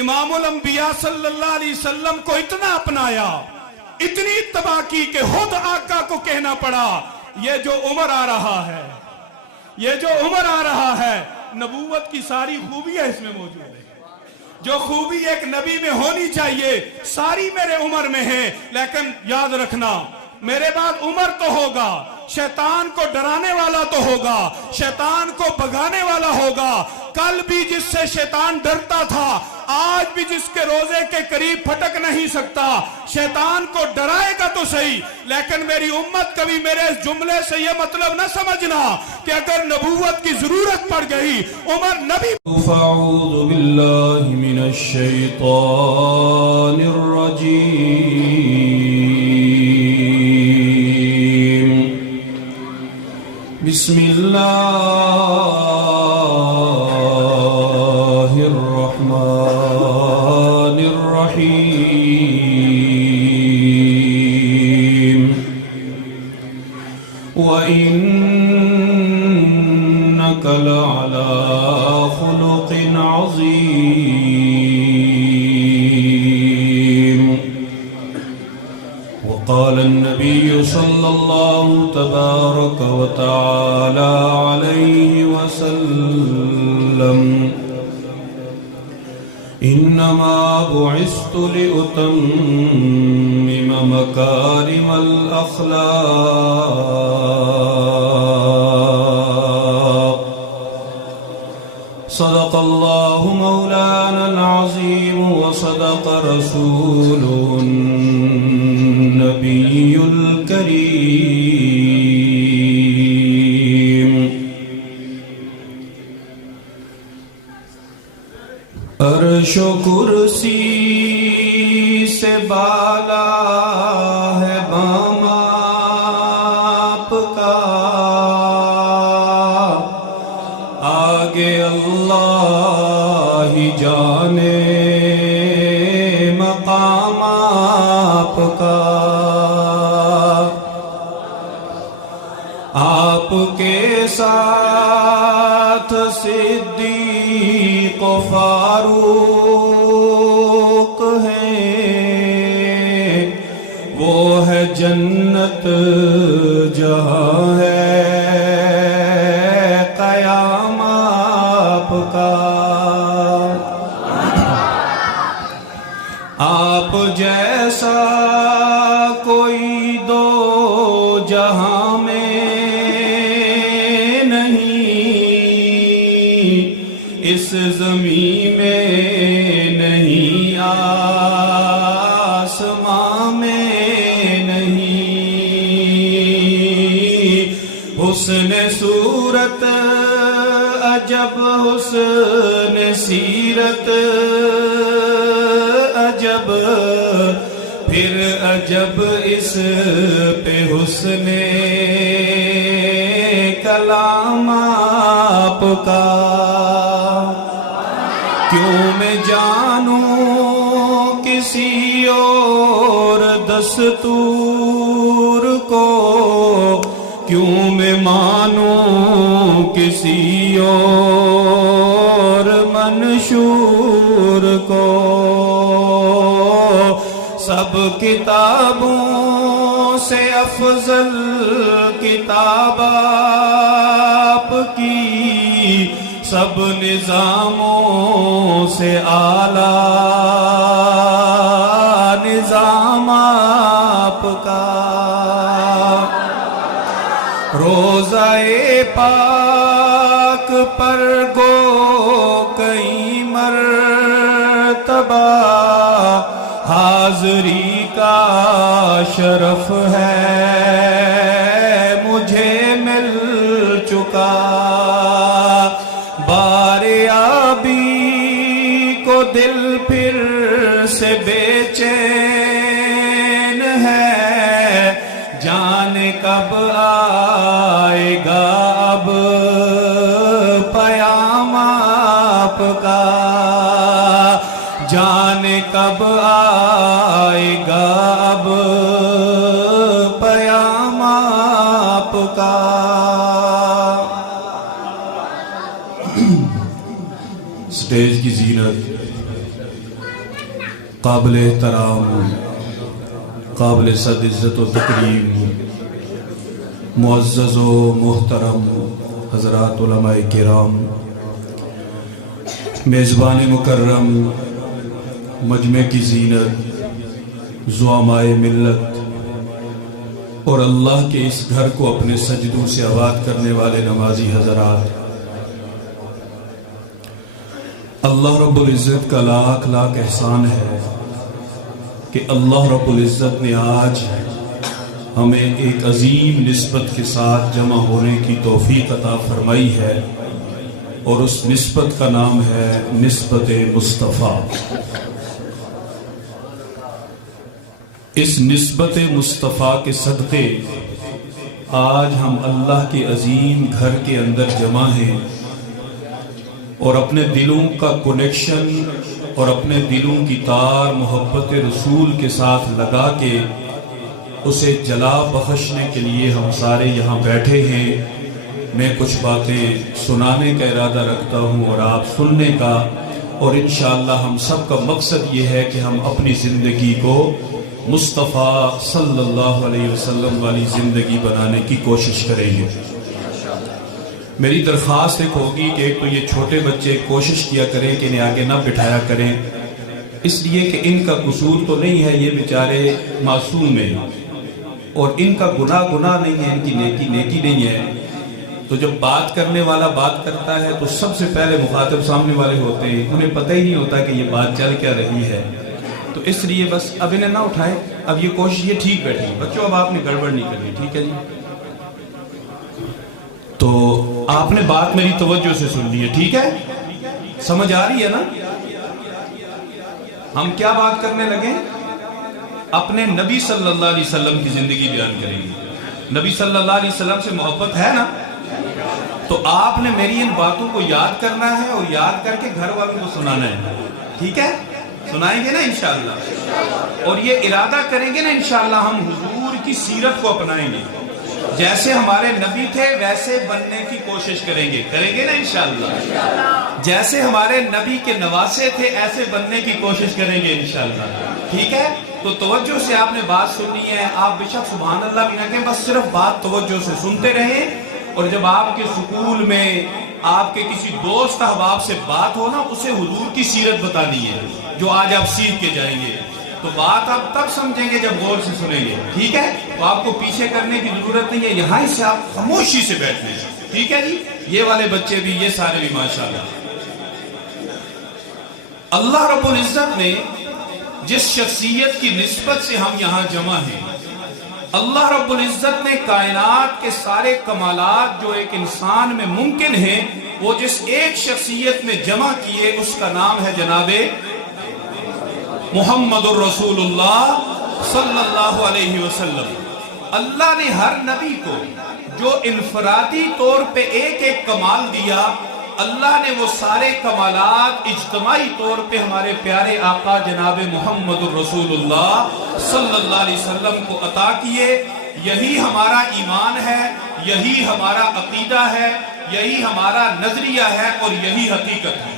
امام الانبیاء صلی اللہ علیہ وسلم کو اتنا اپنایا، اتنی اتباع کی کہ خود آقا کو کہنا پڑا یہ جو عمر آ رہا ہے، یہ جو عمر آ رہا ہے، نبوت کی ساری خوبیاں اس میں موجود ہیں۔ جو خوبی ایک نبی میں ہونی چاہیے ساری میرے عمر میں ہے، لیکن یاد رکھنا میرے بعد عمر تو ہوگا، شیطان کو ڈرانے والا تو ہوگا، شیطان کو بھگانے والا ہوگا۔ کل بھی جس سے شیطان ڈرتا تھا آج بھی جس کے روزے کے قریب پھٹک نہیں سکتا۔ شیطان کو ڈرائے گا تو صحیح، لیکن میری امت کبھی میرے اس جملے سے یہ مطلب نہ سمجھنا کہ اگر نبوت کی ضرورت پڑ گئی عمر نبی۔ فاعوذ باللہ من الشیطان الرجیم، بسم اللہ الرحمن الرحیم، وَإِنَّكَ لَعَلَى خُلُقٍ عَظِيمٍ۔ وقال النبي صلى الله تبارك وتعالى عليه وسلم، إنما بعثت لأتمم مكارم الأخلاق۔ صدق الله مولانا العظيم، وصدق رسوله النبي الكريم۔ عرش و کرسی سے بالا ہے بام آپ کا، آگے اللہ ہی جانے مقام آپ کا۔ آپ کے ساتھ صدیق و فاروق ہیں، وہ ہے جنت جہاں ہے قیام آپ کا۔ آپ جیسا کوئی دو جہاں میں اس زمین میں نہیں، آسمان میں نہیں۔ حسن صورت عجب، حسن سیرت عجب، پھر عجب اس پہ حسن کلام آپ کا۔ کیوں میں جانوں کسی اور دستور کو، کیوں میں مانوں کسی اور منشور کو۔ سب کتابوں سے افضل کتاب آپ کی، سب نظاموں سے اعلیٰ نظام آپ کا۔ روضہ پاک پر گو کئی مرتبہ حاضری کا شرف ہے مجھے مل چکا۔ بارآبی کو دل پھر سے بے چین ہے، جانے کب آئے گا اب پیام آپ کا، جانے کب آئے گا اب پیام آپ کا۔ سٹیج کی زینت قابل احترام، قابل صد عزت و تکریم، معزز و محترم حضرات علماء کرام، میزبان مکرم، مجمع کی زینت، زعمائے ملت اور اللہ کے اس گھر کو اپنے سجدوں سے آباد کرنے والے نمازی حضرات، اللہ رب العزت کا لاکھ لاکھ احسان ہے کہ اللہ رب العزت نے آج ہمیں ایک عظیم نسبت کے ساتھ جمع ہونے کی توفیق عطا فرمائی ہے، اور اس نسبت کا نام ہے نسبت مصطفیٰ۔ اس نسبت مصطفیٰ کے صدقے آج ہم اللہ کے عظیم گھر کے اندر جمع ہیں، اور اپنے دلوں کا کنیکشن اور اپنے دلوں کی تار محبت رسول کے ساتھ لگا کے اسے جلا بخشنے کے لیے ہم سارے یہاں بیٹھے ہیں۔ میں کچھ باتیں سنانے کا ارادہ رکھتا ہوں اور آپ سننے کا، اور انشاءاللہ ہم سب کا مقصد یہ ہے کہ ہم اپنی زندگی کو مصطفیٰ صلی اللہ علیہ وسلم والی زندگی بنانے کی کوشش کریں گے۔ میری درخواست ایک ہوگی کہ ایک تو یہ چھوٹے بچے کوشش کیا کریں کہ انہیں آگے نہ بٹھایا کریں، اس لیے کہ ان کا قصور تو نہیں ہے، یہ بیچارے معصوم ہیں، اور ان کا گناہ نہیں ہے، ان کی نیکی نہیں ہے۔ تو جب بات کرنے والا بات کرتا ہے تو سب سے پہلے مخاطب سامنے والے ہوتے ہیں، انہیں پتہ ہی نہیں ہوتا کہ یہ بات چل کیا رہی ہے۔ تو اس لیے بس اب انہیں نہ اٹھائیں، اب یہ کوشش یہ ٹھیک بیٹھی بچوں، اب آپ نے گڑبڑ نہیں کرنی، ٹھیک ہے جی؟ تو آپ نے بات میری توجہ سے سن لی ہے، ٹھیک ہے؟ سمجھ آ رہی ہے نا؟ ہم کیا بات کرنے لگے؟ اپنے نبی صلی اللہ علیہ وسلم کی زندگی بیان کریں گے۔ نبی صلی اللہ علیہ وسلم سے محبت ہے نا؟ تو آپ نے میری ان باتوں کو یاد کرنا ہے اور یاد کر کے گھر والوں کو سنانا ہے، ٹھیک ہے؟ سنائیں گے نا انشاءاللہ، اور یہ ارادہ کریں گے نا انشاءاللہ ہم حضور کی سیرت کو اپنائیں گے، جیسے ہمارے نبی تھے ویسے بننے کی کوشش کریں گے نا انشاءاللہ، جیسے ہمارے نبی کے نواسے تھے ایسے بننے کی کوشش کریں گے انشاءاللہ، ٹھیک ہے؟ تو توجہ سے آپ نے بات سننی ہے، آپ بے شک سبحان اللہ بھی نہ کہیں، بس صرف بات توجہ سے سنتے رہیں، اور جب آپ کے سکول میں آپ کے کسی دوست احباب سے بات ہو نا، اسے حضور کی سیرت بتانی ہے جو آج آپ سیکھ کے جائیں گے، تو بات آپ تب سمجھیں گے جب غور سے سنیں گے، ٹھیک ہے؟ تو آپ کو پیچھے کرنے کی ضرورت نہیں ہے، یہاں ہی سے آپ خاموشی سے بیٹھنے ہیں، ٹھیک ہے جی؟ یہ والے بچے بھی، یہ سارے بھی ماشاءاللہ۔ اللہ رب العزت نے جس شخصیت کی نسبت سے ہم یہاں جمع ہیں، اللہ رب العزت نے کائنات کے سارے کمالات جو ایک انسان میں ممکن ہیں، وہ جس ایک شخصیت میں جمع کیے، اس کا نام ہے جناب محمد الرسول اللہ صلی اللہ علیہ وسلم۔ اللہ نے ہر نبی کو جو انفرادی طور پہ ایک ایک کمال دیا، اللہ نے وہ سارے کمالات اجتماعی طور پہ ہمارے پیارے آقا جناب محمد الرسول اللہ صلی اللہ علیہ وسلم کو عطا کیے۔ یہی ہمارا ایمان ہے، یہی ہمارا عقیدہ ہے، یہی ہمارا نظریہ ہے، اور یہی حقیقت ہے۔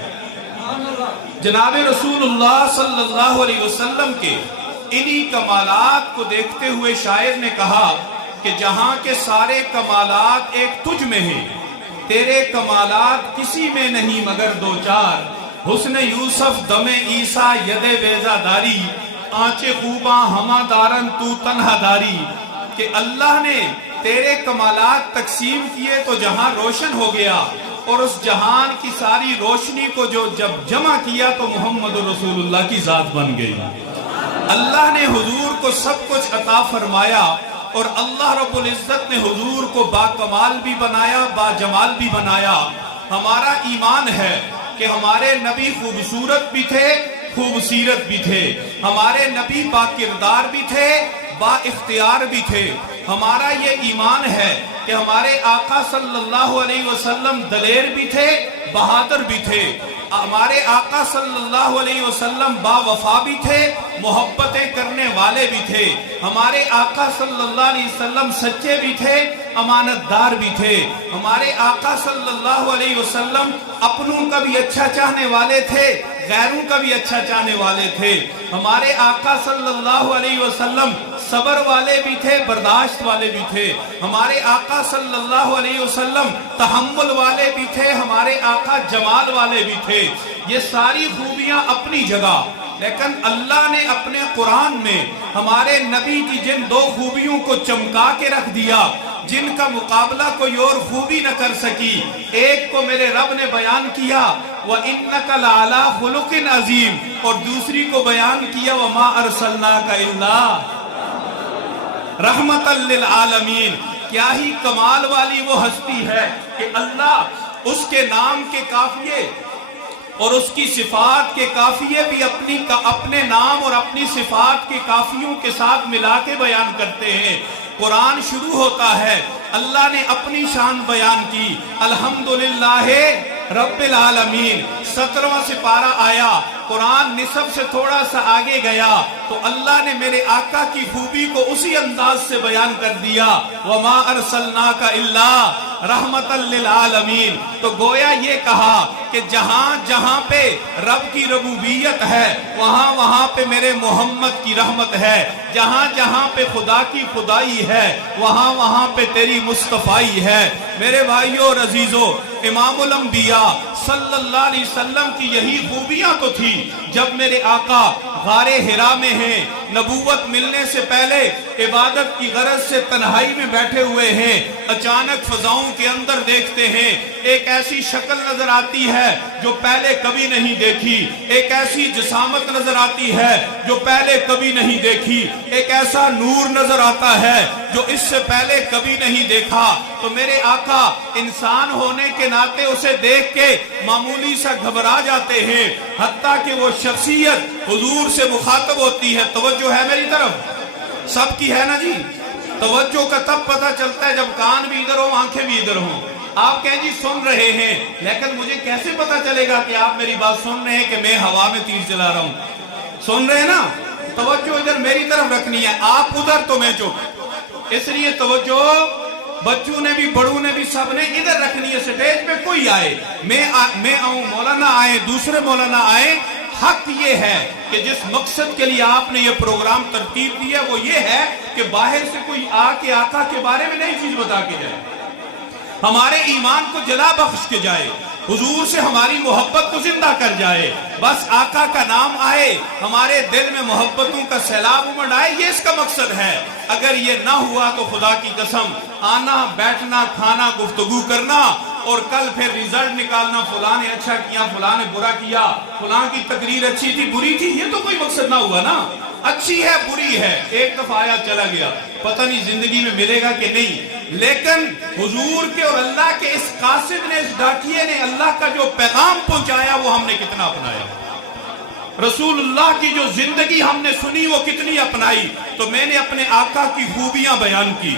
جناب رسول اللہ صلی اللہ علیہ وسلم کے انہی کمالات کو دیکھتے ہوئے شاعر نے کہا کہ جہاں کے سارے کمالات ایک تجھ میں ہیں، تیرے کمالات کسی میں نہیں مگر دو چار، حسن یوسف دم عیسیٰ ید بیضہ داری، آنچے خوباں ہما دارن تو تنہا داری۔ کہ اللہ نے تیرے کمالات تقسیم کیے تو جہاں روشن ہو گیا، اور اس جہان کی ساری روشنی کو جو جب جمع کیا تو محمد رسول اللہ کی ذات بن گئی۔ اللہ نے حضور کو سب کچھ عطا فرمایا، اور اللہ رب العزت نے حضور کو با کمال بھی بنایا، با جمال بھی بنایا۔ ہمارا ایمان ہے کہ ہمارے نبی خوبصورت بھی تھے، خوبصیرت بھی تھے، ہمارے نبی با کردار بھی تھے، با اختیار بھی تھے۔ ہمارا یہ ایمان ہے کہ ہمارے آقا صلی اللہ علیہ وسلم دلیر بھی تھے، بہادر بھی تھے۔ ہمارے آقا صلی اللہ علیہ وسلم با وفا بھی تھے، محبتیں کرنے والے بھی تھے۔ ہمارے آقا صلی اللہ علیہ وسلم سچے بھی تھے، امانت دار بھی تھے۔ ہمارے آقا صلی اللہ علیہ وسلم اپنوں کا بھی اچھا چاہنے والے تھے، गैरों का भी अच्छा चाहने वाले थे। हमारे आका सल्लल्लाहु अलैहि वसल्लम सबर वाले भी थे, बर्दाश्त वाले भी थे। हमारे आका सल्लल्लाहु अलैहि वसल्लम तहम्मुल वाले भी थे, हमारे आका जमाल वाले भी थे। ये सारी खूबियां अपनी जगह, लेकिन अल्लाह ने अपने कुरान में हमारे नबी की जिन दो खूबियों को चमका के रख दिया, जिनका मुकाबला कोई और खूबी न कर सकी, एक को मेरे रब ने बयान किया व इन्नका लअला खुलुकिन अजीम, और दूसरी को बयान किया व मा अरसलनाका इल्ला रहमतल लिल आलमीन। क्या ही कमाल वाली वो हस्ती है कि अल्लाह उसके नाम के काफिये और उसकी सिफात के काफिये भी अपने नाम और अपनी सिफात के काफियों के साथ मिला के बयान करते हैं। कुरान शुरू होता है, अल्लाह ने अपनी शान बयान की, अल्हम्दुलिल्लाह रब्बिल आलमीन। 17वां सिपारा आया, कुरान निसब से थोड़ा सा आगे गया तो अल्लाह ने मेरे आका की खूबी को उसी अंदाज से बयान कर दिया, वमा अरसलनाका इल्ला रहमतल लिल आलमीन। तो गोया ये कहा कि जहां जहां पे रब की रबूबियत है वहां वहां पे मेरे मोहम्मद की रहमत है, जहां जहां पे खुदा की खुदाई है वहां वहां पे तेरी मुस्तफाई है। मेरे भाइयों और अजीजों, इमामुल अंबिया सल्लल्लाहु अलैहि वसल्लम की यही खूबियां तो थी। जब मेरे आका गारे हिरा में हैं, नबूवत मिलने से पहले इबादत की गरज से तन्हाई में बैठे हुए हैं, अचानक फजाओं के अंदर देखते हैं एक ऐसी शक्ल नजर आती है जो पहले कभी नहीं देखी, एक ऐसी जिसामत नजर आती है जो पहले कभी नहीं देखी, एक ऐसा नूर नजर आता है जो इससे पहले कभी नहीं देखा। तो मेरे आका इंसान होने के नाते उसे देख के मामूली सा घबरा जाते हैं, हत्ता कि वो शख्सियत हुजूर से मुखातब होती है। तवज्जो है मेरी तरफ? सबकी है ना जी? तवज्जो का तब पता चलता है जब कान भी इधर हो, आंखें भी इधर हो। आप कहें जी सुन रहे हैं, लेकिन मुझे कैसे पता चलेगा कि आप मेरी बात सुन रहे हैं कि मैं हवा में तीर चला रहा हूं? सुन रहे हैं ना? तवज्जो इधर मेरी तरफ रखनी है, आप उधर तो मैं चुप। इसलिए तवज्जो बच्चों ने भी, बड़ों ने भी, सब ने इधर रखनी है। स्टेज पे कोई आए, मैं आऊं, मौलाना आए, दूसरे मौलाना आए, हक ये है कि जिस मकसद के लिए आपने ये प्रोग्राम तरतीब दिया वो ये है कि बाहर से कोई आके आका के बारे में नई चीज बता के जाए, हमारे ईमान को जला बख्श के जाए, हुजूर से हमारी मोहब्बत को जिंदा कर जाए। बस आका का नाम आए, हमारे दिल में मोहब्बतों का सैलाब उमड़ आए, ये इसका मकसद है। अगर ये ना हुआ तो खुदा की कसम, आना, बैठना, खाना, गुफ्तगू करना और कल फिर रिजल्ट निकालना, फलां ने अच्छा किया, फलां ने बुरा किया, फलां की तकरीर अच्छी थी, बुरी थी, ये तो कोई मकसद ना हुआ ना। अच्छी है, बुरी है, एक दफा आया चला गया, पता नहीं जिंदगी में मिलेगा कि नहीं। लेकिन हुजूर के और अल्लाह के इस कासिद ने, इस डाकिये ने अल्लाह का जो पैगाम पहुंचाया वो हमने कितना अपनाया, रसूलुल्लाह की जो जिंदगी हमने सुनी वो कितनी अपनाई। तो मैंने अपने आका की खूबियां बयान की।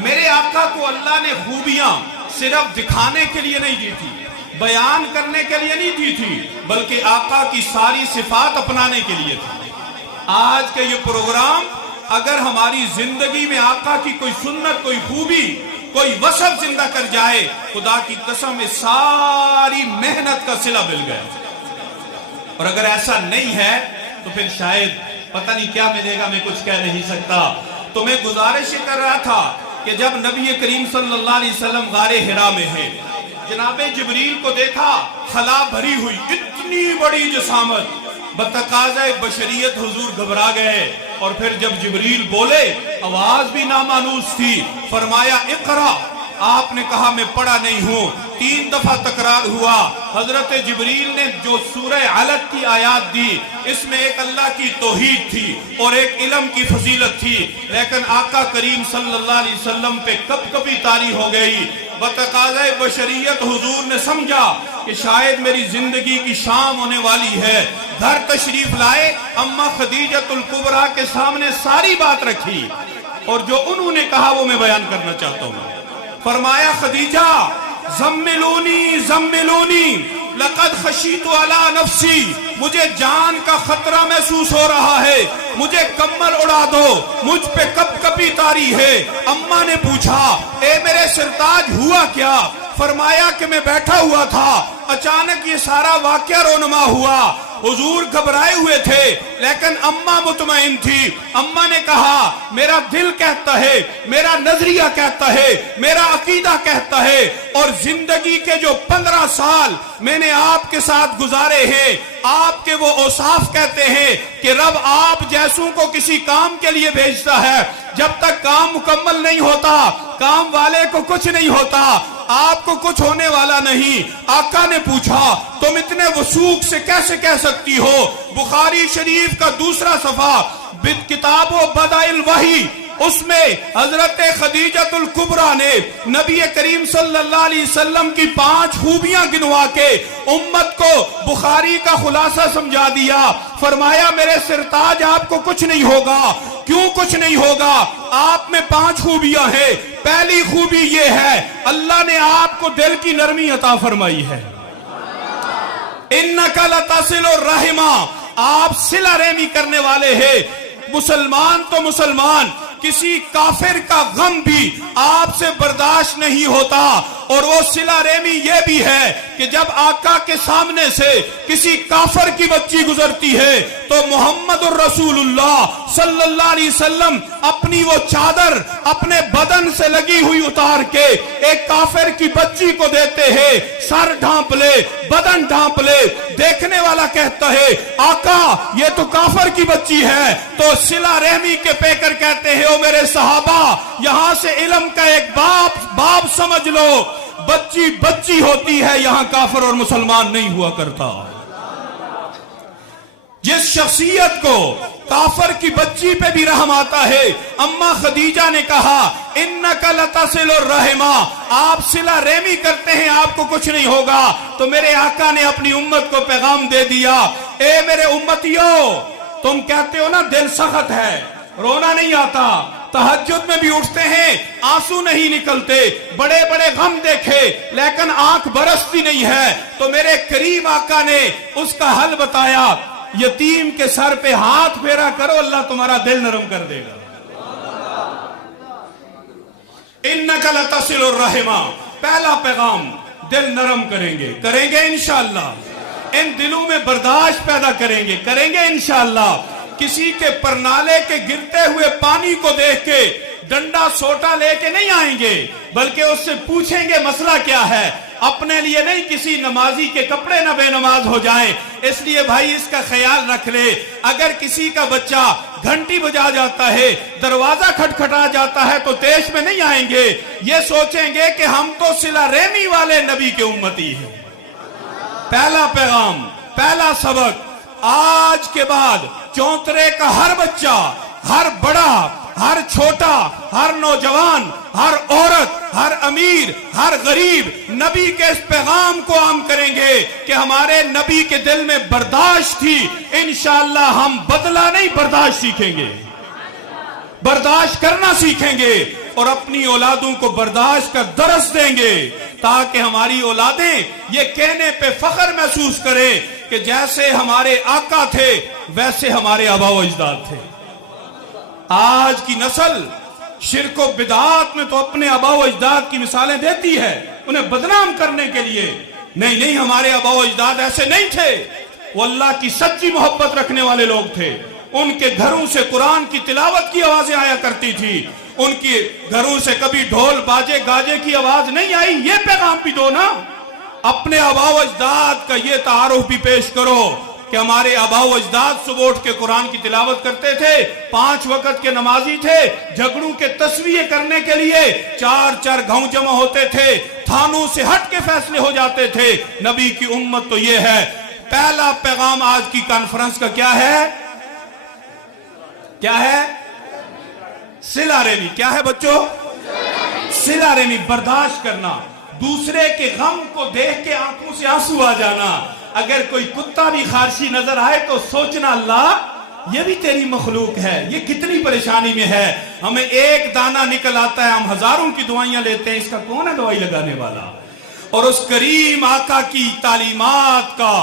मेरे आका को अल्लाह ने खूबियां सिर्फ दिखाने के लिए नहीं दी थी, बयान करने के लिए नहीं दी थी, बल्कि आका की सारी सिफात अपनाने के लिए थी। आज के ये प्रोग्राम अगर हमारी जिंदगी में आका की कोई सुन्नत, कोई खूबी, कोई वसफ जिंदा कर जाए, खुदा की कसम में सारी मेहनत का सिला मिल गया। और अगर ऐसा नहीं है तो फिर शायद पता नहीं क्या मिलेगा, मैं कुछ कह नहीं सकता। तो मैं गुजारिश कर रहा था कि जब नबी करीम सल्लल्लाहु अलैहि वसल्लम गारे हिरा में हैं, जनाबे जिब्रील को देखा, खला भरी हुई, इतनी बड़ी जिसामत, बतकाज़े बशरियत हुजूर घबरा गए। और फिर जब जिब्रील बोले, आवाज भी नामानूस थी, फरमाया इक़रा। आपने कहा मैं पढ़ा नहीं हूं, 3 दफा तकरार हुआ। हजरत जिब्रील ने जो सूरह अलग की आयात दी, इसमें एक अल्लाह की तौहीद थी और एक इल्म की फजीलत थी, लेकिन आका करीम सल्लल्लाहु अलैहि वसल्लम पे कब कभी तारी हो गई। बतकाज़े बशरियत हुजूर ने समझा कि शायद मेरी जिंदगी की शाम होने वाली है। घर तशरीफ लाए, अम्मा खदीजतुल कुबरा के सामने सारी बात रखी और जो उन्होंने कहा वो मैं बयान करना चाहता हूं। फरमाया, खदीजा ज़म्मिलूनी ज़म्मिलूनी लक़द खशीतु अला नफ्सी, मुझे जान का खतरा महसूस हो रहा है, मुझे कम्बल उड़ा दो, मुझ पे कपकपी तारी है। अम्मा ने पूछा, ए मेरे सरताज हुआ क्या? फरमाया कि मैं बैठा हुआ था, अचानक ये सारा वाकया रोनमा हुआ। हुजूर घबराए हुए थे, लेकिन अम्मा मुतमईन थी। अम्मा ने कहा मेरा दिल कहता है, मेरा नजरिया कहता है, मेरा अकीदा कहता है, और जिंदगी के जो 15 साल मैंने आपके साथ गुजारे हैं, आपके वो औसाफ कहते हैं कि रब आप जैसों को किसी काम के लिए भेजता है, जब तक काम मुकम्मल नहीं होता काम वाले को कुछ नहीं होता, आपको कुछ होने वाला नहीं। आका ने पूछा तुम इतने वसूख से कैसे कह सकती हो? बुखारी शरीफ का दूसरा सफा किताबो बदाइल वही, उसमें हजरत खदीजतुल कुबरा ने नबी करीम सल्लल्लाहु अलैहि वसल्लम की 5 खूबियां गिनवा के उम्मत को बुखारी का खुलासा समझा दिया। फरमाया मेरे सिरताज आपको कुछ नहीं होगा। क्यों कुछ नहीं होगा? आप में 5 खूबियां हैं। पहली खूबी ये है अल्लाह ने आपको दिल की नरमी अता फरमाई है। इन्नका लतसिलुर रहमा, आप सिला रहमी करने वाले हैं। मुसलमान तो मुसलमान, किसी काफिर का गम भी आपसे बर्दाश्त नहीं होता। और वो सिला रेमी ये भी है कि जब आका के सामने से किसी काफिर की बच्ची गुजरती है तो मोहम्मदुर रसूलुल्लाह सल्लल्लाहु अलैहि वसल्लम अपनी वो चादर अपने बदन से लगी हुई उतार के एक काफिर की बच्ची को देते हैं। सर ढांप ले, बदन ढांप ले। देखने वाला कहता है आका ये तो काफिर की बच्ची है। तो सिला रहमी के पेकर कहते हैं ओ मेरे सहाबा, यहां से इल्म का एक बाप समझ लो, बच्ची बच्ची होती है, यहां काफिर और मुसलमान नहीं हुआ करता। जिस शख्सियत को काफिर की बच्ची पे भी रहम आता है, अम्मा खदीजा ने कहा इन्नका लतसिलुर रहमा, आप सिला रहमी करते हैं आपको कुछ नहीं होगा। तो मेरे आका ने अपनी उम्मत को पैगाम दे दिया, ए मेरे उम्मतियों, तुम कहते हो ना दिल सख्त है, रोना नहीं आता, तहज्जुद में भी उठते हैं आंसू नहीं निकलते, बड़े बड़े गम देखे लेकिन आंख बरसती नहीं है। तो मेरे करीम आका ने उसका हल बताया, यतीम के सर पे हाथ फेरा करो, अल्लाह तुम्हारा दिल नरम कर देगा। इन्नका लतसिलुर रहमा, पहला पैगाम दिल नरम करेंगे इंशाअल्लाह। इन दिलों में बर्दाश्त पैदा करेंगे इंशाअल्लाह। किसी के परनाले के गिरते हुए पानी को देख के डंडा सोटा लेके नहीं आएंगे, बल्कि उससे पूछेंगे मसला क्या है। अपने लिए नहीं, किसी नमाजी के कपड़े न बेनमाज हो जाएं। इसलिए भाई इसका ख्याल रख ले। अगर किसी का बच्चा घंटी बजा जाता है, दरवाजा खटखटा जाता है, तो देश में नहीं आएंगे, ये सोचेंगे कि हम तो सिला रहमी वाले नबी के उम्मती हैं। पहला पैगाम, पहला सबक, आज के बाद चौतरे का हर बच्चा, हर बड़ा, हर छोटा, हर नौजवान, हर औरत, हर अमीर, हर गरीब नबी के इस पैगाम को आम करेंगे कि हमारे नबी के दिल में बर्दाश्त थी। इंशाअल्लाह हम बदला नहीं, बर्दाश्त सीखेंगे, बर्दाश्त करना सीखेंगे और अपनी औलादों को बर्दाश्त का दरस देंगे, ताकि हमारी औलादें ये कहने पे फख्र महसूस करें कि जैसे हमारे आका थे वैसे हमारे आबा व अजदाद थे। आज की नस्ल शिर्क व बिदात में तो अपने आबा व अजदाद की मिसालें देती है उन्हें बदनाम करने के लिए। नहीं, हमारे आबा व अजदाद ऐसे नहीं थे। वो अल्लाह की सच्ची मोहब्बत रखने वाले लोग थे। उनके घरों से कुरान की तिलावत की आवाजें आया करती थी। उनके घरों से कभी ढोल बाजे गाजे की आवाज नहीं आई। ये पैगाम भी दो ना, अपने आबा व अजदाद का ये तारुफ भी पेश करो कि हमारे आबा व अजदाद सुबह उठ के कुरान की तिलावत करते थे, 5 वक्त के नमाजी थे, झगड़ों के तस्वीर करने के लिए 4 गांव जमा होते थे, थानों से हट के फैसले हो जाते थे। नबी की उम्मत तो ये है। पहला पैगाम आज की कॉन्फ्रेंस का क्या है? सिला रेमी। क्या है बच्चों? सिला रेमी, बर्दाश्त करना, दूसरे के गम को देख के आंखों से आंसू आ जाना। अगर कोई कुत्ता भी खारशी नजर आए तो सोचना अल्लाह ये भी तेरी मखलूक है, ये कितनी परेशानी में है। हमें एक दाना निकल आता है, हम हजारों की दवाइयां लेते हैं, इसका कौन है दवाई लगाने वाला? और उस करीम आका की तालीमात का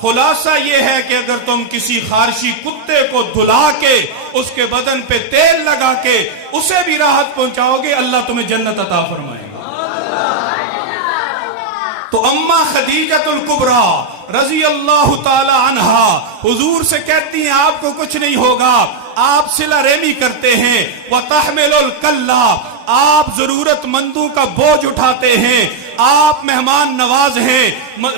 खुलासा यह है कि अगर तुम किसी खारशी कुत्ते को धुला के उसके बदन पे तेल लगा के उसे भी राहत पहुंचाओगे, अल्लाह तुम्हें जन्नत अता फरमाएगा। तो अम्मा खदीजतुल कुबरा रजी अल्लाह ताला अन्हा हुजूर से कहती हैं आपको कुछ नहीं होगा, आप सिला रेमी करते हैं, व तहमिलुल कल्ला, आप जरूरतमंदों का बोझ उठाते हैं, आप मेहमान नवाज हैं,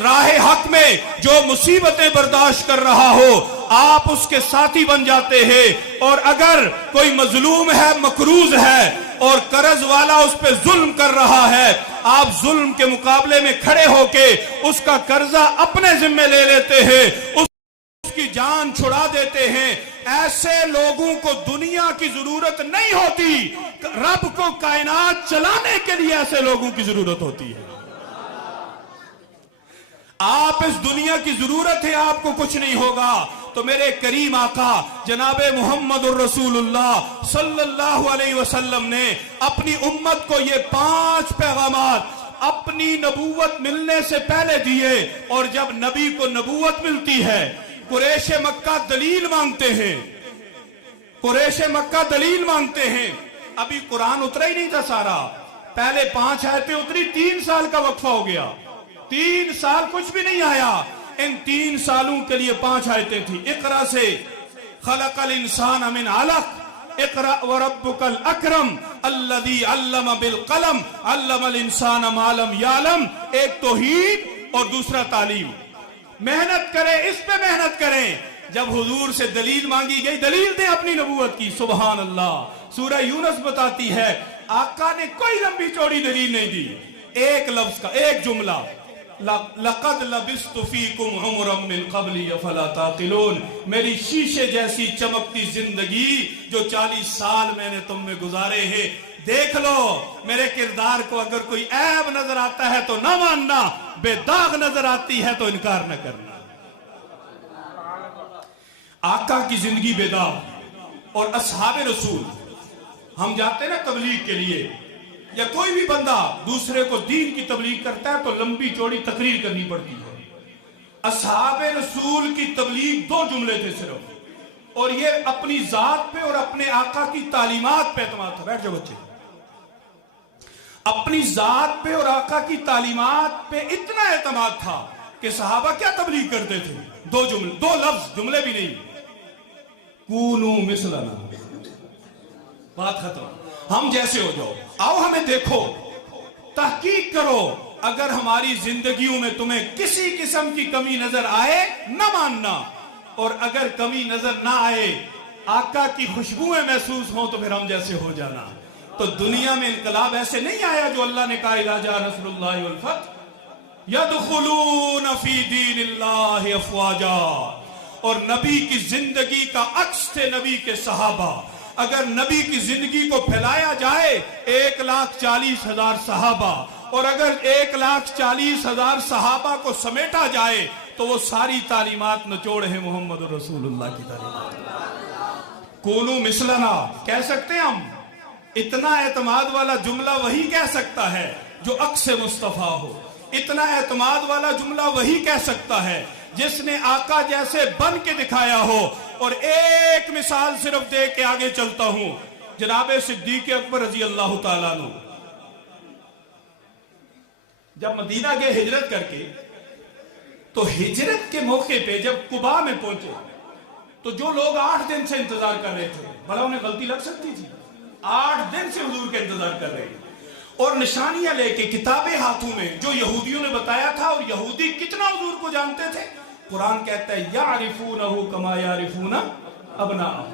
राह हक में जो मुसीबतें बर्दाश्त कर रहा हो आप उसके साथी बन जाते हैं। और अगर कोई मजलूम है, मकरूज है और कर्ज वाला उस पे जुल्म कर रहा है, आप जुल्म के मुकाबले में खड़े होके उसका कर्जा अपने जिम्मे ले लेते हैं, उसकी जान छुड़ा देते हैं। ऐसे लोगों को दुनिया की जरूरत नहीं होती, रब को कायनात चलाने के लिए ऐसे लोगों की जरूरत होती है। आप इस दुनिया की जरूरत है, आपको कुछ नहीं होगा। तो मेरे करीम आका जनाबे मुहम्मदुर रसूलुल्लाह सल्लल्लाहु अलैहि वसल्लम ने अपनी उम्मत को ये 5 पैगामात अपनी नबूवत मिलने से पहले दिए, और जब नबी को नबूवत मिलती है कुरैश मक्का दलील मांगते हैं, कुरैश मक्का दलील मांगते हैं। अभी कुरान उतरा ही नहीं था सारा, पहले 5 आयतें उतरी, 3 साल का वक्फा हो गया, 3 साल कुछ भी नहीं आया। इन 3 सालों के लिए 5 आयतें थी। इकरा से खलकल इंसान मिन अलक, इकरा व रब्बुकल अकरम अल्लज़ी अल्लम बिल कलम अल्लमल इंसान मा लम यालम। एक तौहीद और दूसरा तालीम। मेहनत करें, इस पे मेहनत करें। जब हुजूर से दलील मांगी गई, दलील दे अपनी नबूवत की, सुभान अल्लाह। सूरह यूनुस बताती है आका ने कोई लंबी चौड़ी दलील नहीं दी, एक लफ्ज का, एक जुमला, लक़द लबिस्तु फ़ीकुम उम्रम मिन क़ब्ली अफ़ला ताक़िलून। मेरी शीशे जैसी चमकती जिंदगी जो 40 साल मैंने तुम में गुजारे हैं, देख लो मेरे किरदार को। अगर कोई ऐब नजर आता है तो ना मानना, बेदाग नजर आती है तो इनकार न करना। आका की जिंदगी बेदाग। और असहाबे रसूल, हम जाते ना तबलीग के लिए, या कोई भी बंदा दूसरे को दीन की तबलीग करता है तो लंबी चौड़ी तकरीर करनी पड़ती है। असहाबे रसूल की तबलीग 2 जुमले थे सिर्फ, और ये अपनी जात पे और अपने आका की तालीमात पे एतमाद था। बैठ जाओ बच्चे। अपनी जात पे और आका की तालीमात पे इतना एतमाद था कि सहाबा क्या तबलीग करते थे, 2 जुमले, 2 लफ्ज, जुमले भी नहीं, कूनू मिसलना, बात खत्म, हम जैसे हो जाओ, आओ हमें देखो, तहकीक करो। अगर हमारी जिंदगियों में तुम्हें किसी किस्म की कमी नजर आए न मानना, और अगर कमी नजर ना आए, आका की खुशबुएं महसूस हो, तो फिर हम जैसे हो जाना। तो दुनिया में इनकलाब ऐसे नहीं आया जो अल्लाह ने कहा इज़ा जा नस्रुल्लाहि वल फतह यदखुलून फी दीनिल्लाहि अफ़वाजा। और नबी की जिंदगी का अक्स थे नबी के सहाबा। अगर नबी की जिंदगी को फैलाया जाए 1,40,000 सहाबा, और अगर 1,40,000 सहाबा को समेटा जाए तो वो सारी तालीमात निचोड़ है मोहम्मद रसूलुल्लाह की तालीमात। कूनू मिसलना कह सकते हैं हम, इतना एतमाद वाला जुमला वही कह सकता है जो अक्स मुस्तफा हो। इतना एतमाद वाला जुमला वही कह सकता है जिसने आका जैसे बन के दिखाया हो। और एक मिसाल सिर्फ दे के आगे चलता हूं। जनाबे सिद्दीक अकबर रजी अल्लाह ताला अन्हु जब मदीना गए हिजरत करके, तो हिजरत के मौके पे जब कुबा में पहुंचे तो जो लोग 8 दिन से इंतजार कर रहे थे, भला उन्हें गलती लग सकती थी? 8 दिन से हुजूर का इंतजार कर रहे हैं, और निशानियां लेके, किताबें हाथों में, जो यहूदियों ने बताया था। और यहूदी कितना हुजूर को जानते थे? कुरान कहता है यारिफूनहु कमा यारिफूना अबनाअहुम,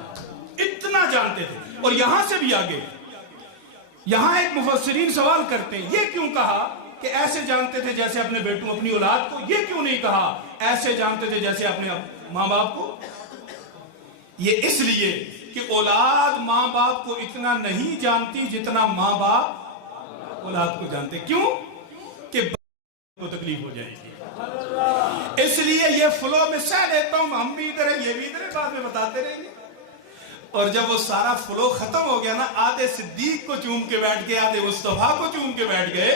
इतना जानते थे। और यहां से भी आगे, यहां एक मुफस्सिरीन सवाल करते हैं, ये क्यों कहा कि ऐसे जानते थे जैसे अपने बेटों, अपनी औलाद को? ये क्यों नहीं कहा ऐसे जानते थे जैसे अपने माँ बाप को? ये इसलिए कि औलाद माँ बाप को इतना नहीं जानती जितना माँ बाप औलाद को जानते। क्यों? कि को तकलीफ हो जाएगी। इसलिए ये फ्लो में सह लेता हूं, हम भी इधर है, ये भी इधर है, बाद में बताते रहेंगे। और जब वो सारा फ्लो खत्म हो गया ना, आधे सिद्दीक को चूम के बैठ गए, आधे मुस्तफा को चूम के बैठ गए,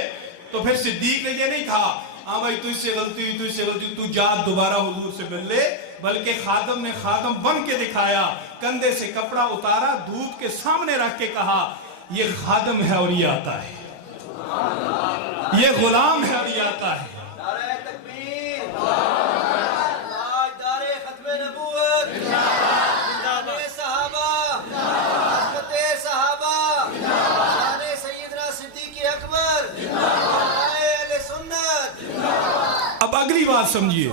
तो फिर सिद्दीक ने ये नहीं कहा हाँ भाई तुझसे गलती हुई, तुझसे गलती, तू जा दोबारा हुजूर से मिल ले। बल्कि खादम ने खादम बन के दिखाया, कंधे से कपड़ा उतारा, दूध के सामने रख के कहा ये खादम है और ये आता है, ये गुलाम है और ये आता है। سمجھیے،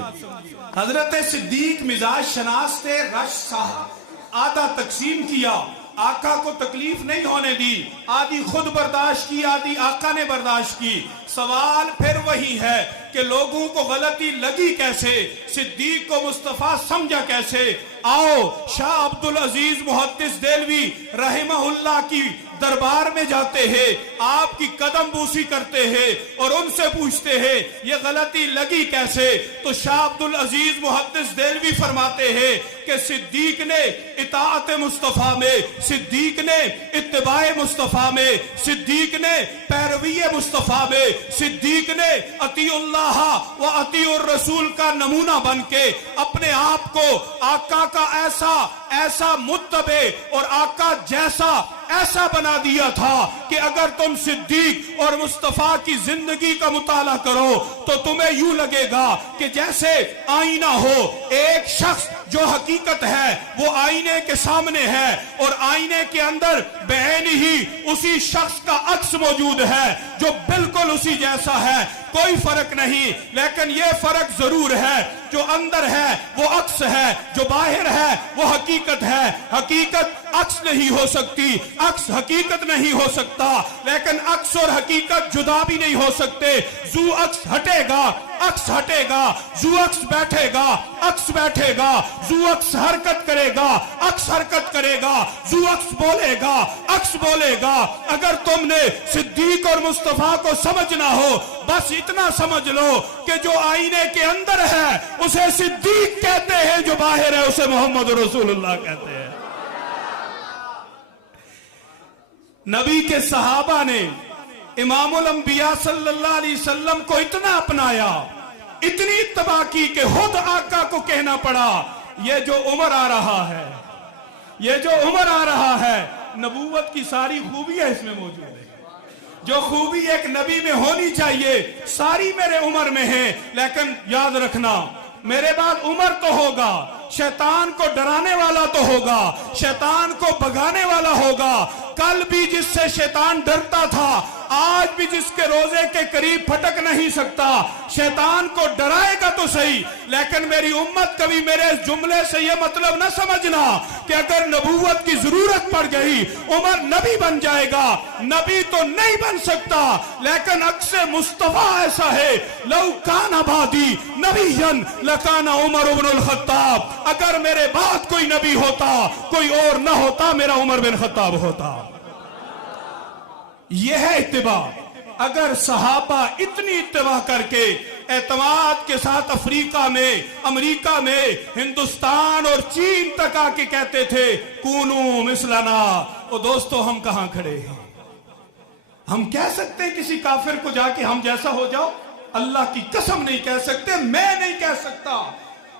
حضرت صدیق مزاج شناس تھے، رش صاحب آدھا تقسیم کیا، آقا کو تکلیف نہیں ہونے دی، آدھی خود برداشت کی، آدھی آقا نے برداشت کی۔ سوال پھر وہی ہے کہ لوگوں کو غلطی لگی کیسے، صدیق کو مصطفیٰ سمجھا کیسے؟ آؤ شاہ عبدالعزیز محدث دہلوی رحمہ اللہ کی دربار میں جاتے ہیں، آپ کی قدم بوسی کرتے ہیں اور ان سے پوچھتے ہیں یہ غلطی لگی کیسے؟ تو شاہ عبدالعزیز محدث دہلوی فرماتے ہیں کہ صدیق نے اطاعت مصطفیٰ میں، صدیق نے اتباع مصطفیٰ میں، صدیق نے پیروی مصطفیٰ میں، صدیق نے اطیع اللہ و اطیع الرسول کا نمونہ بن کے اپنے آپ کو آقا کا ایسا متبع اور آقا جیسا ایسا بنا دیا تھا کہ اگر تم صدیق اور مصطفیٰ کی زندگی کا مطالعہ کرو تو تمہیں یوں لگے گا کہ جیسے آئینہ ہو، ایک شخص جو حقیقت ہے وہ آئینے کے سامنے ہے اور آئینے کے اندر بعین ہی اسی شخص کا عکس موجود ہے جو بالکل اسی جیسا ہے، کوئی فرق نہیں، لیکن یہ فرق ضرور ہے، جو اندر ہے وہ عکس ہے، جو باہر ہے وہ حقیقت ہے۔ حقیقت عکس نہیں ہو سکتی، عکس حقیقت نہیں ہو سکتا، لیکن عکس اور حقیقت جدا بھی نہیں ہو سکتے۔ زو عکس ہٹے گا، عکس ہٹے گا، زو عکس بیٹھے گا، عکس بیٹھے گا، زو عکس حرکت کرے گا، عکس حرکت کرے گا، زو عکس بولے گا، عکس بولے گا۔ اگر تم نے صدیق اور مصطفیٰ کو سمجھنا ہو بس اتنا سمجھ لو کہ جو آئینے کے اندر ہے اسے صدیق کہتے ہیں، جو باہر ہے اسے محمد رسول اللہ کہتے ہیں۔ نبی کے صحابہ نے امام الانبیاء صلی اللہ علیہ وسلم کو اتنا اپنایا، اتنی اتباع کی کہ خود آقا کو کہنا پڑا یہ جو عمر آ رہا ہے، یہ جو عمر آ رہا ہے، نبوت کی ساری خوبیاں اس میں موجود ہیں۔ جو خوبی ایک نبی میں ہونی چاہیے ساری میرے عمر میں ہے، لیکن یاد رکھنا میرے بعد عمر تو ہوگا، شیطان کو ڈرانے والا تو ہوگا، شیطان کو بھگانے والا ہوگا۔ کل بھی جس سے شیطان ڈرتا تھا آج بھی جس کے روزے کے قریب پھٹک نہیں سکتا۔ شیطان کو ڈرائے گا تو صحیح، لیکن میری امت کبھی میرے اس جملے سے یہ مطلب نہ سمجھنا کہ اگر نبوت کی ضرورت پڑ گئی عمر نبی بن جائے گا۔ نبی تو نہیں بن سکتا، لیکن عکس مصطفیٰ ایسا ہے، لو کان بعدی نبیا لکان عمر بن الخطاب، اگر میرے بعد کوئی نبی ہوتا کوئی اور نہ ہوتا، میرا عمر بن خطاب ہوتا۔ یہ ہے اتباع۔ اگر صحابہ اتنی اتباع کر کے اعتماد کے ساتھ افریقہ میں، امریکہ میں، ہندوستان اور چین تک آ کے کہتے تھے کونو مثلنا، او دوستو ہم کہاں کھڑے ہیں؟ ہم کہہ سکتے ہیں کسی کافر کو جا کے ہم جیسا ہو جاؤ؟ اللہ کی قسم نہیں کہہ سکتے، میں نہیں کہہ سکتا۔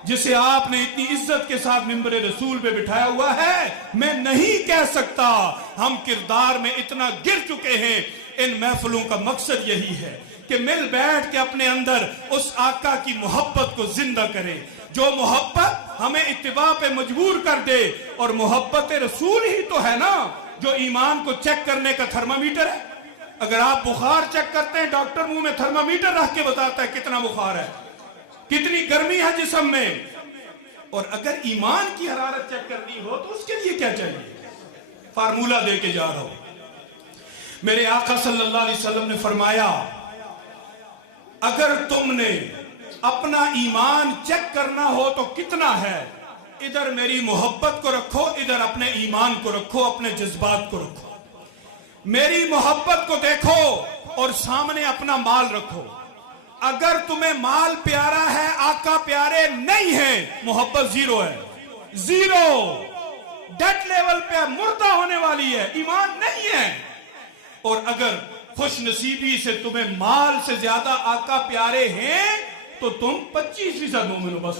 جسے آپ نے اتنی عزت کے ساتھ ممبر رسول پہ بٹھایا ہوا ہے میں نہیں کہہ سکتا۔ ہم کردار میں اتنا گر چکے ہیں۔ ان محفلوں کا مقصد یہی ہے کہ مل بیٹھ کے اپنے اندر اس آقا کی محبت کو زندہ کریں، جو محبت ہمیں اتباع پہ مجبور کر دے۔ اور محبت رسول ہی تو ہے نا جو ایمان کو چیک کرنے کا تھرمامیٹر ہے۔ اگر آپ بخار چیک کرتے ہیں ڈاکٹر منہ میں تھرمامیٹر رکھ کے بتاتا ہے کتنا بخار ہے، کتنی گرمی ہے جسم میں۔ اور اگر ایمان کی حرارت چیک کرنی ہو تو اس کے لیے کیا چاہیے؟ فارمولہ دے کے جا رہا ہوں۔ میرے آقا صلی اللہ علیہ وسلم نے فرمایا اگر تم نے اپنا ایمان چیک کرنا ہو تو کتنا ہے، ادھر میری محبت کو رکھو، ادھر اپنے ایمان کو رکھو، اپنے جذبات کو رکھو۔ میری محبت کو دیکھو اور سامنے اپنا مال رکھو۔ اگر تمہیں مال پیارا ہے آقا پیارے نہیں ہیں، محبت زیرو ہے، زیرو، ڈیڈ لیول پہ مردہ ہونے والی ہے، ایمان نہیں ہے۔ اور اگر خوش نصیبی سے تمہیں مال سے زیادہ آقا پیارے ہیں تو تم 25% مومن ہو، بس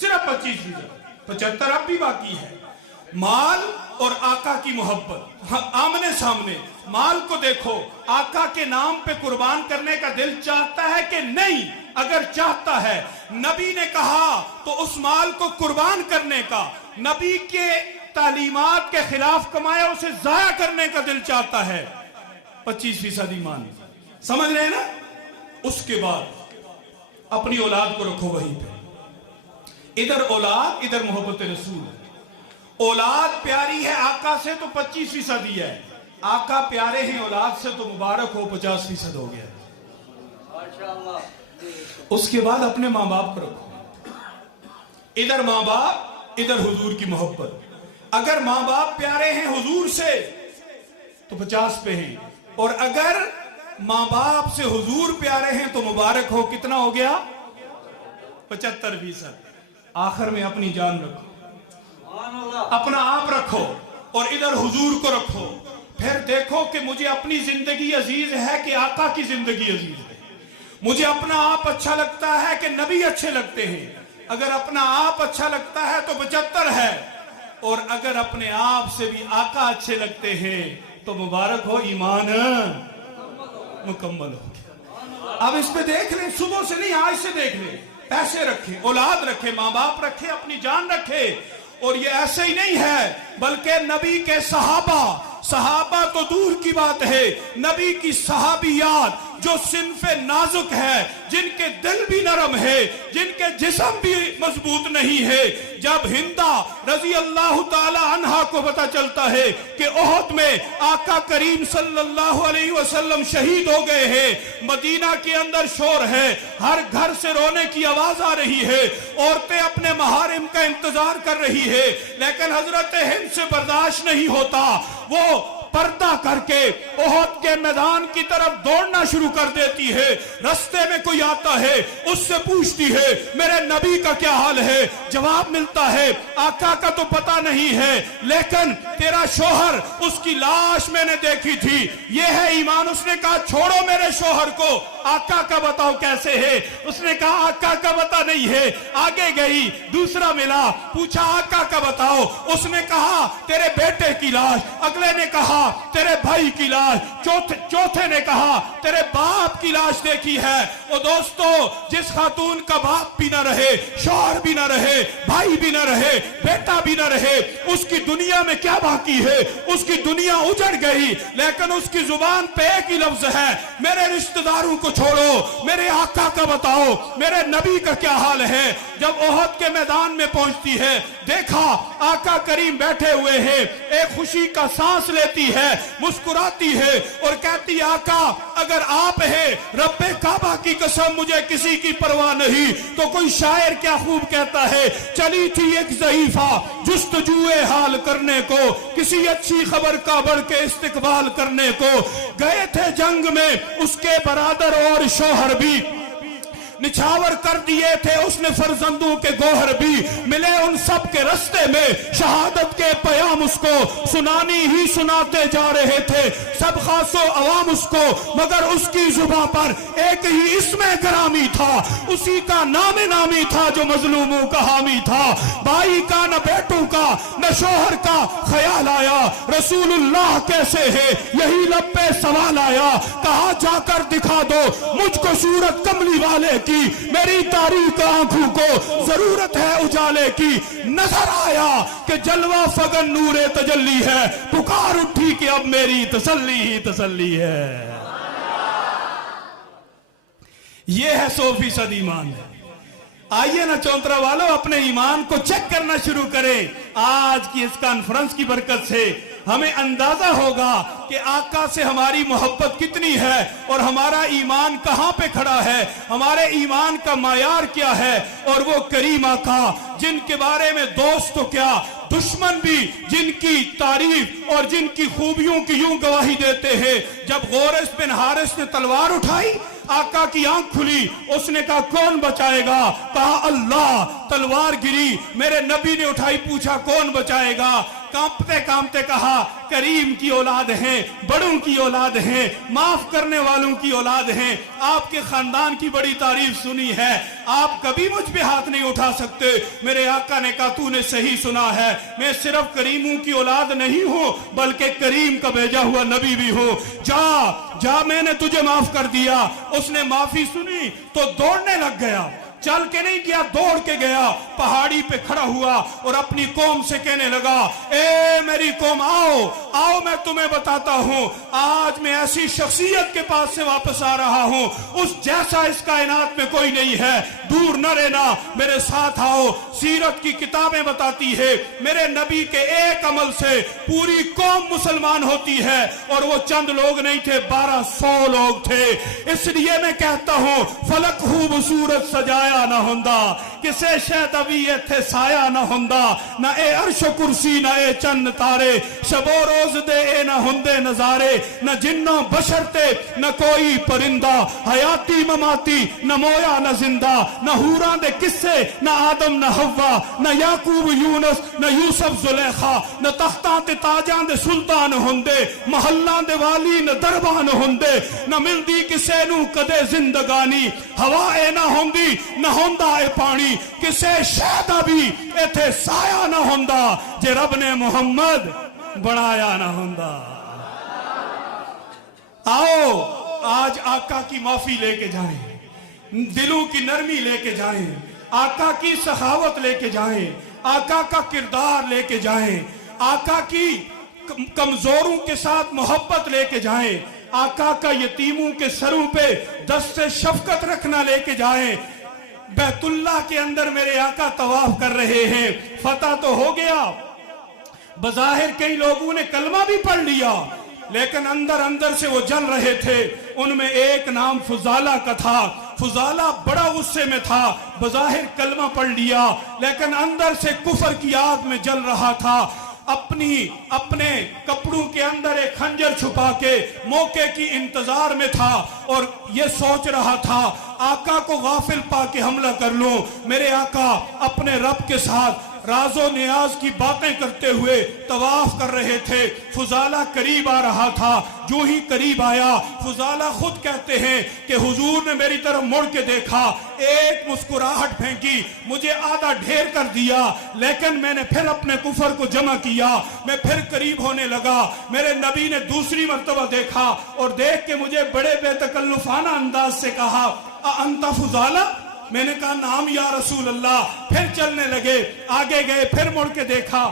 صرف 25%، 75 اب بھی باقی ہے۔ مال اور آقا کی محبت آمنے سامنے۔ مال کو دیکھو، آقا کے نام پہ قربان کرنے کا دل چاہتا ہے کہ نہیں؟ اگر چاہتا ہے نبی نے کہا تو اس مال کو قربان کرنے کا، نبی کے تعلیمات کے خلاف کمایا اسے ضائع کرنے کا دل چاہتا ہے۔ 25% ایمان، سمجھ رہے ہیں نا؟ اس کے بعد अपनी औलाद को रखो वहीं पे। इधर औलाद, इधर मोहब्बत रसूल। औलाद प्यारी है आका से तो 25% ही है, आका प्यारे हैं औलाद से तो मुबारक हो 50% हो गया। उसके बाद अपने माँ बाप को रखो, इधर माँ बाप, इधर हुजूर की मोहब्बत। अगर माँ बाप प्यारे हैं हुजूर से तो 50 पे हैं, और अगर माँ बाप से हुजूर प्यारे हैं तो मुबारक हो, कितना हो गया? 75%। आखिर में अपनी जान रखो, अपना आप रखो, और इधर हुजूर को रखो। फिर देखो कि मुझे अपनी जिंदगी अजीज है कि आका की जिंदगी अजीज है। मुझे अपना आप अच्छा लगता है कि नबी अच्छे लगते हैं। अगर अपना आप अच्छा लगता है तो 75 है, और अगर अपने आप से भी आका अच्छे लगते हैं तो मुबारक हो, ईमान मुकम्मल हो गया। अब इस पे देख लें, सुबह से नहीं आज से देख लें। पैसे रखे, औलाद रखे, माँ बाप रखे, अपनी जान रखे। और ये ऐसे ही नहीं है, बल्कि नबी के सहाबा तो दूर की बात है, नबी की सहाबियात जो सिन्फे नाजुक है, जिनके दिल भी नरम है, जिनके जिस्म भी मजबूत नहीं है। जब हिंदा रजी अल्लाह ताला अन्हा को पता चलता है कि ओहद में आका करीम सल्लल्लाहु अलैहि वसल्लम शहीद हो गए हैं, मदीना के अंदर शोर है, हर घर से रोने की आवाज आ रही है, औरतें अपने महारिम का इंतजार कर रही है, लेकिन हजरत हिंद से बर्दाश्त नहीं होता। वो पर्दा करके ओहद के मैदान की तरफ दौड़ना शुरू कर देती है। रास्ते में कोई आता है, उससे पूछती है मेरे नबी का क्या हाल है। जवाब मिलता है आका का तो पता नहीं है, लेकिन तेरा शोहर, उसकी लाश मैंने देखी थी, ये है ईमान। उसने कहा छोड़ो मेरे शोहर को, आका का बताओ कैसे है। उसने कहा आका का पता नहीं है। आगे गई, दूसरा मिला, पूछा आका का बताओ। उसने कहा तेरे बेटे की लाश, अगले ने कहा तेरे भाई की लाश, चौथे ने कहा तेरे बाप की लाश देखी है। और दोस्तों, जिस खातून का बाप भी ना रहे, शौहर भी ना रहे, भाई भी ना रहे, बेटा भी ना रहे, उसकी दुनिया में क्या बाकी है? उसकी दुनिया उजड़ गई। लेकिन उसकी जुबान पे एक ही लफ्ज है, मेरे रिश्तेदारों को छोड़ो, मेरे आका का बताओ, मेरे नबी का क्या हाल है। जब ओहद के मैदान में पहुंचती है, देखा आका करीम बैठे हुए हैं, एक खुशी का सांस लेती है, मुस्कुराती है और कहती है आका अगर आप हैं, रब्बे काबा की कसम मुझे किसी की परवाह नहीं। तो कोई शायर क्या खूब कहता है, चली थी एक ज़ईफा जुस्तजुए हाल करने को, किसी अच्छी खबर का बढ़ के इस्तिकबाल करने को। गए थे जंग में उसके बरादर और शौहर भी, निछावर कर दिए थे उसने फर्जंदों के गोहर भी। मिले उन सब के रास्ते में शहादत के पयाम उसको, सुनानी ही सुनाते जा रहे थे सब खासो अवाम उसको। मगर उसकी जुबान पर एक ही इसमें ग्रामी था, उसी का नामे नामी था जो मजलूमों का हामी था। भाई का न बेटों का न शोहर का ख्याल आया, रसूलुल्लाह कैसे है यही लब पे सवाल आया। कहा जाकर दिखा दो मुझको सूरत कमली वाले, मेरी तारीख आंखों को जरूरत है उजाले की। नजर आया कि जलवा फगन नूरे तजल्ली है, पुकार उठी कि अब मेरी तसल्ली ही तसल्ली है। यह है 100% ईमान। आइए ना चौंतरा वालों, अपने ईमान को चेक करना शुरू करें। आज की इस कॉन्फ्रेंस की बरकत से हमें अंदाजा होगा कि आका से हमारी मोहब्बत कितनी है और हमारा ईमान कहां पे खड़ा है, हमारे ईमान का मायार क्या है। और वो करीम आका जिनके बारे में दोस्त तो क्या, दुश्मन भी जिनकी तारीफ और जिनकी खूबियों की यूं गवाही देते हैं। जब गौरस बिन हारिस ने तलवार उठाई, आका की आंख खुली, उसने कहा कौन बचाएगा? कहा अल्लाह। तलवार गिरी, मेरे नबी ने उठाई, पूछा कौन बचाएगा? कांपते कांपते कहा करीम की औलाद हैं, बड़ों की औलाद हैं, माफ करने वालों की औलाद हैं। आपके खानदान की बड़ी तारीफ सुनी है, आप कभी मुझ पे हाथ नहीं उठा सकते। मेरे आका ने कहा तूने सही सुना है, मैं सिर्फ करीमों की औलाद नहीं हूं बल्कि करीम का भेजा हुआ नबी भी हूं। जा मैंने तुझे माफ कर दिया। उसने माफी सुनी तो दौड़ने लग गया, चल के नहीं गया, दौड़ के गया, पहाड़ी पे खड़ा हुआ और अपनी कौम से कहने लगा ए मेरी कौम आओ, आओ मैं तुम्हें बताता हूं, आज मैं ऐसी शख्सियत के पास से वापस आ रहा हूं, उस जैसा इस कायनात में कोई नहीं है, दूर न रहना, मेरे साथ आओ। सीरत की किताबें बताती है मेरे नबी के एक अमल से पूरी कौम मुसलमान होती है, और वो चंद लोग नहीं थे, 1200 लोग थे। इसलिए मैं कहता हूं फलक खूबसूरत सजाया ना हुंदा, किसे शायद अभी इत्थे साया ना हुंदा, ना ए अर्श कुर्सी ना ए चंद तारे, शबो रोज दे ए ना हुंदे नजारे, न जिन्नो बशर ते न कोई परिंदा, हयाती ममाती न मोया न जिंदा, न हूरां दे किस्से न आदम न हव्वा, न याकूब यूनुस न यूसुफ जुलेखा, न तख्तां ते ताजां दे सुल्तान हुंदे, महल्लां दे वाली न दरबान हुंदे, न मिलदी किसे नू कदे जिंदगानी, हवा ए ना हुंदी न हुंदा ए पानी, किसे शैदा भी इत्थे साया ना हुंदा, जे रब ने मुहम्मद बनाया ना हुंदा। आओ आज आका की माफी लेके जाएं, दिलों की नरमी लेके जाएं, आका की सखावत लेके जाएं, आका का किरदार लेके जाएं, आका की कमजोरों के साथ मोहब्बत लेके जाएं, आका का यतीमों के सरों पे दस्ते शफकत रखना लेके जाएं। बैतुल्लाह के अंदर मेरे आका तवाफ कर रहे हैं, फतह तो हो गया, बज़ाहिर कई लोगों ने कलमा भी पढ़ लिया, लेकिन अंदर अंदर से वो जल रहे थे। उनमें एक नाम फुजाला का था। फुजाला बड़ा गुस्से में था, बज़ाहिर कलमा पढ़ लिया, लेकिन अंदर से कुफर की आग में जल रहा था। अपने कपड़ों के अंदर एक खंजर छुपा के मौके की इंतजार में था, और ये सोच रहा था आका को गाफिल पाके हमला कर लूं। मेरे आका अपने रब के साथ राजो नियाज की बातें करते हुए तवाफ कर रहे थे। फुजाला करीब आ रहा था, जो ही करीब आया फुजाला खुद कहते हैं कि हुजूर ने मेरी तरफ मुड़ के देखा, एक मुस्कुराहट फेंकी, मुझे आधा ढेर कर दिया, लेकिन मैंने फिर अपने कुफर को जमा किया, मैं फिर करीब होने लगा। मेरे नबी ने दूसरी मर्तबा देखा, और देख के मुझे बड़े बेतकल्लुफाना अंदाज से कहा, अंता फुजाला? मैंने कहा नाम या रसूल अल्लाह। फिर चलने लगे, आगे गए, फिर मुड़ के देखा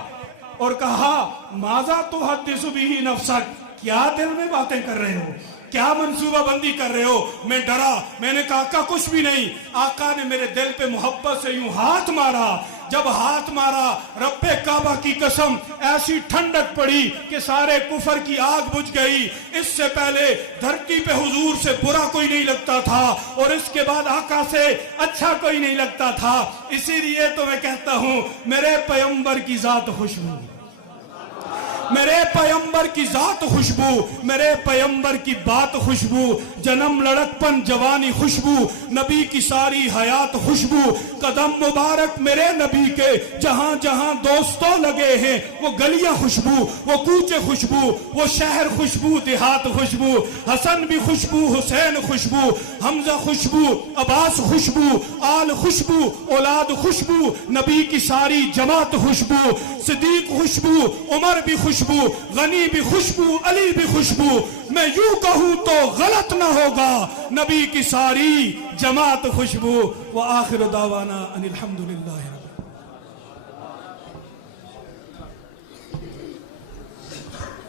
और कहा माजा तो हद्दिसु बिही नफ्सक, क्या दिल में बातें कर रहे हो, क्या मंसूबा बंदी कर रहे हो? मैं डरा, मैंने कहा आका कुछ भी नहीं। आका ने मेरे दिल पे मोहब्बत से यूं हाथ मारा। जब हाथ मारा, रब्बे काबा की कसम, ऐसी ठंडक पड़ी कि सारे कुफर की आग बुझ गई। इससे पहले धरती पे हुजूर से बुरा कोई नहीं लगता था, और इसके बाद आका से अच्छा कोई नहीं लगता था। इसीलिए तो मैं कहता हूं मेरे पैगंबर की जात खुशबू, मेरे पैगंबर की जात खुशबू, मेरे पैगंबर की बात खुशबू, जन्म लड़कपन जवानी खुशबू, नबी की सारी हयात खुशबू, कदम मुबारक मेरे नबी के जहां जहां दोस्तों लगे हैं, वो गलियां खुशबू, वो कूचे खुशबू, वो शहर खुशबू, देहात खुशबू, हसन भी खुशबू, हुसैन खुशबू, हमजा खुशबू, अब्बास खुशबू, आल खुशबू, औलाद खुशबू, नबी की सारी जमात खुशबू, सिद्दीक खुशबू, उमर भी खुशबू, गनी भी खुशबू, अली भी खुशबू। मैं यूं कहूं तो गलत ना होगा, नबी की सारी जमात खुशबू। व आखिर दावाना अनिल हम्दुलिल्लाह।